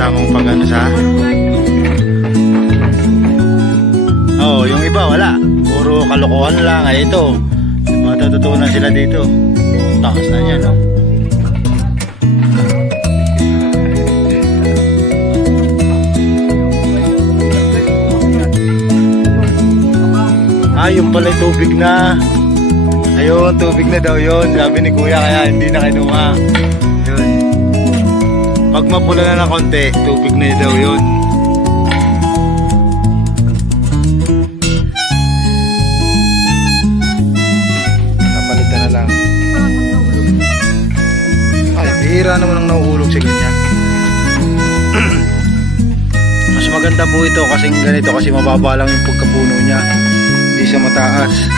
tamang pag ano sa... Oo, yung iba wala. Puro kalokohan lang. Ay ito, matututunan sila dito. Takas na yan, no? Yung pala tubig na. Ayun, tubig na daw yun. Sabi ni kuya, kaya hindi na kinuha. Yun. Pag mapula na ng konti, tubig na daw yun. Napalitan na lang. Ay, bihira naman ang nauhulog sa ganyan. Mas maganda po ito kasing ganito, kasi mababa lang yung pagkapuno niya. Hindi siya mataas.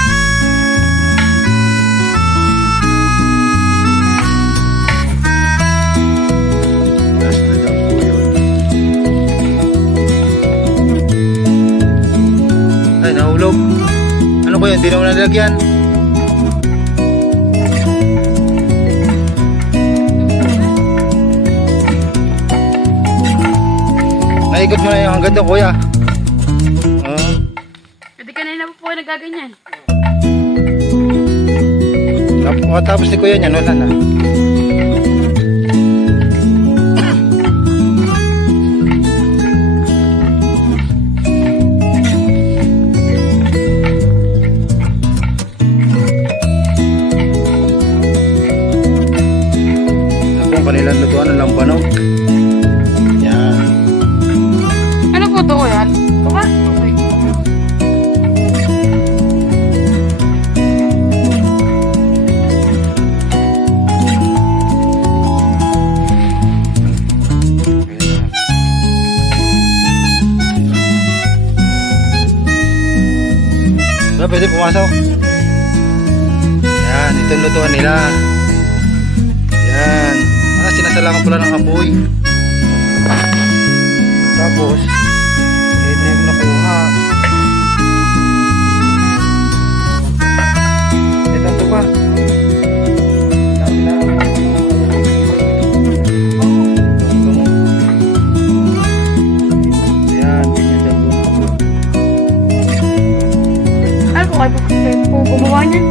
Taas na daw po yun. Ay, nahulog. Ano ko yun? Hindi naman nalagyan. Naikot mo na yung hanggang doon, kuya. Nagaganyan. Tapos ni kuya niyan, wala na. Ito ang kanilang lutuan ng lambanog. Yan. Ano po ito, kuya? Kuha? Okay. Pwede pumasok. Yan, ito yung lutuan nila. Yan. Sinasalangan pala ng apoy. Tapos ito yung nakuha. Ito ito pa. Yan, ganyan daw po. Kayo po gumawa niyan.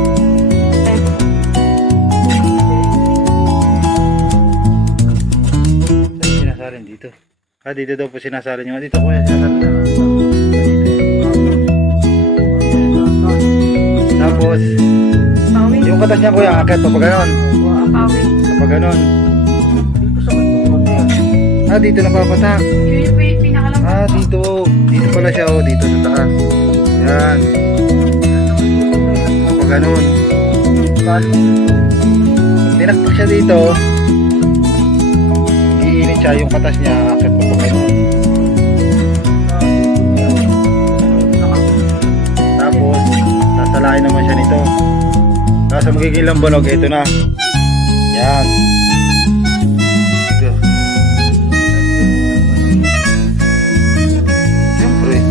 Sinasalin dito. Dito daw po sinasalin nyo. Dito po yan. Tapos yung katas niya kuya, akit pa pa ganon. Pa ganon. Dito napapatak. Dito. Dito pala siya, oh. Dito sa taas. Yan. Ganun. Tinakpak siya dito, iinit siya yung katas niya, akit pa ganun. Tapos sasalain naman siya nito. Tapos ang magiging lambanog, ito na. Yan. Ito. Siyempre.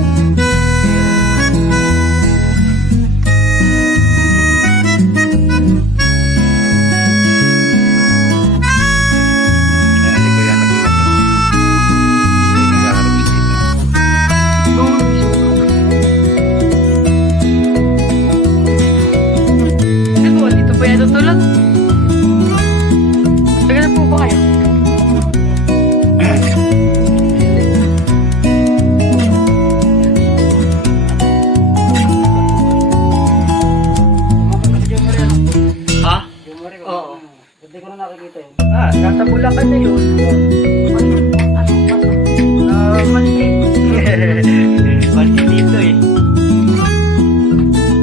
Nasa Bulacan na yun. Maski dito eh.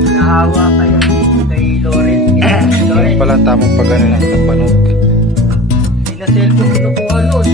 Nahawa kayo kay Lawrence. Yan pala ang tamang pag-ano ng lambanog. Hindi na cellphone kinukuha nun.